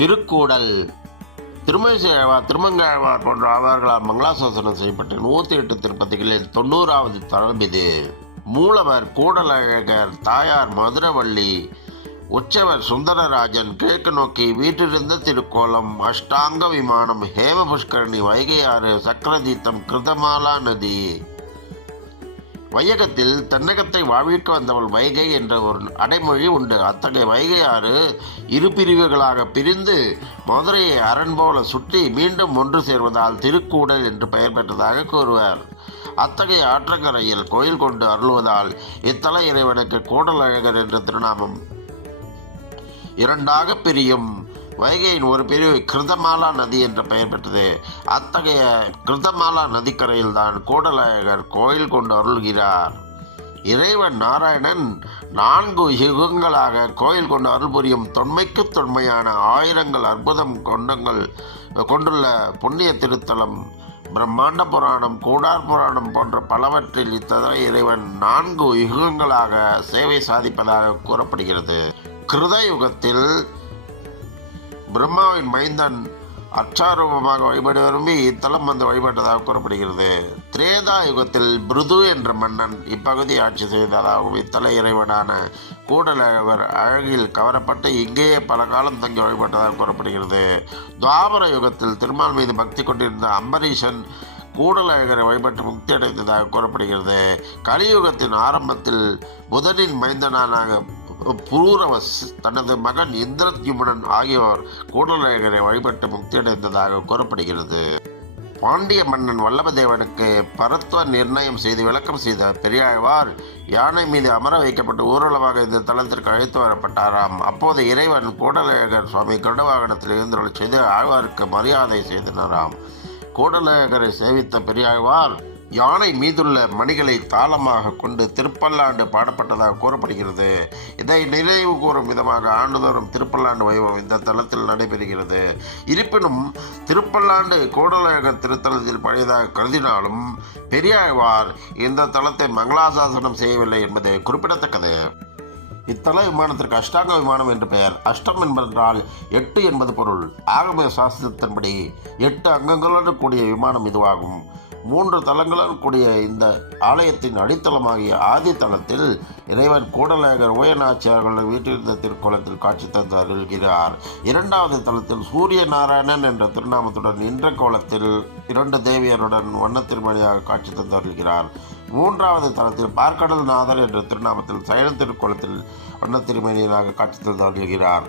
திருக்கூடல் திருமங்கையாழ்வார் போன்ற அவர்களால் மங்களாசாசனம் செய்யப்பட்ட 108 திருப்பதிகளில் 90வது தலம் இது. மூலவர் கூடலழகர், தாயார் மதுரவள்ளி, உற்சவர் சுந்தரராஜன், கிழக்கு நோக்கி வீற்றிருந்த திருக்கோலம், அஷ்டாங்க விமானம், ஹேம புஷ்கரணி, வைகை ஆறு, சக்கரதீர்த்தம், கிருதமாலா நதி. வையகத்தில் தென்னகத்தை வாழ்விக்க வந்தவள் வைகை என்ற ஒரு அடைமொழி உண்டு. அத்தகைய வைகை ஆறு இரு பிரிவுகளாக பிரிந்து மதுரையை அரண் போல சுற்றி மீண்டும் ஒன்று சேர்வதால் திருக்கூடல் என்று பெயர் பெற்றதாக கூறுவர். அத்தகைய ஆற்றங்கரையில் கோயில் கொண்டு அருள்வதால் இத்தல இறைவனுக்கு கூடலழகர் என்ற திருநாமம். இரண்டாக பிரியும் வைகையின் ஒரு பிரிவு கிருதமாலா நதி என்ற பெயர் பெற்றது. அத்தகைய கிருதமாலா நதிக்கரையில் தான் கூடலழகர் கோயில் கொண்டு அருள்கிறார். இறைவன் நாராயணன் 4 யுகங்களாக கோயில் கொண்டு அருள் புரியும் தொன்மைக்கு தொன்மையான ஆயிரங்கள் அற்புதம் கொண்டுள்ள புண்ணிய திருத்தலம். பிரம்மாண்ட புராணம், கூடார் புராணம் போன்ற பலவற்றில் இத்தல இறைவன் 4 யுகங்களாக சேவை சாதிப்பதாக கூறப்படுகிறது. கிருத யுகத்தில் பிரம்மாவின் மைந்தன் அச்சாரூபமாக வழிபட விரும்பி இத்தலம் வந்து வழிபட்டதாக கூறப்படுகிறது. திரேதா யுகத்தில் பிருது என்ற மன்னன் இப்பகுதி ஆட்சி செய்ததாகவும் இத்தல இறைவனான கூடலழகர் அழகில் கவரப்பட்டு இங்கேயே பல காலம் தங்கி வழிபட்டதாக கூறப்படுகிறது. துவாபர யுகத்தில் திருமால் மீது பக்தி கொண்டிருந்த அம்பரீஷன் கூடலழகரை வழிபட்டு முக்தி அடைந்ததாக கூறப்படுகிறது. கலியுகத்தின் ஆரம்பத்தில் புதனின் மைந்தனான புரூரவஸ் தனது மகன் இந்திரத்யுமனன் ஆகியோர் கூடலழகரை வழிபட்டு முக்தியடைந்ததாக கூறப்படுகிறது. பாண்டிய மன்னன் வல்லபதேவனுக்கு பரத்வ நிர்ணயம் செய்து விளக்கம் செய்த பெரியாழ்வார் யானை மீது அமர வைக்கப்பட்டு ஊர்வலமாக இந்த தலத்திற்கு அழைத்து வரப்பட்டாராம். அப்போது இறைவன் கூடலழகர் சுவாமி கருடவாகனத்தில் எழுந்தருளச் செய்து ஆழ்வாருக்கு மரியாதை செய்தனராம். கூடலழகரை சேவித்த பெரியாழ்வார் யானை மீதுள்ள மணிகளை தாளமாக கொண்டு திருப்பல்லாண்டு பாடப்பட்டதாக கூறப்படுகிறது. இதை நினைவு கூறும் விதமாக ஆண்டுதோறும் திருப்பல்லாண்டு வைபவம் இந்த தலத்தில் நடைபெறுகிறது. இருப்பினும் திருப்பல்லாண்டு கூடலழகர் திருத்தலத்தில் பழையதாக கருதினாலும் பெரியாழ்வார் இந்த தலத்தை மங்களாசாசனம் செய்யவில்லை என்பது குறிப்பிடத்தக்கது. இத்தல விமானத்திற்கு அஷ்டாங்க விமானம் என்று பெயர். அஷ்டம் என்பதென்றால் 8 என்பது பொருள். ஆகம சாஸ்திரத்தின்படி 8 அங்கங்களுடன் கூடிய விமானம் இதுவாகும். 3 தலங்களுடன் கூடிய இந்த ஆலயத்தின் அடித்தளமாகிய ஆதி தலத்தில் இறைவன் கூடலழகர் உயநாச்சியார்கள் வீட்டிலிருந்த திருக்கோலத்தில் காட்சி தந்து அருள்கிறார். 2வது தலத்தில் சூரிய நாராயணன் என்ற திருநாமத்துடன் நின்ற கோலத்தில் 2 தேவியருடன் வண்ணத்திருமணியாக காட்சி தந்து அருள்கிறார். 3வது தலத்தில் பார்க்கடல் நாதர் என்ற திருநாமத்தில் சயன திருக்கோலத்தில் வண்ணத்திருமணியனாக காட்சி தந்து அருள்கிறார்.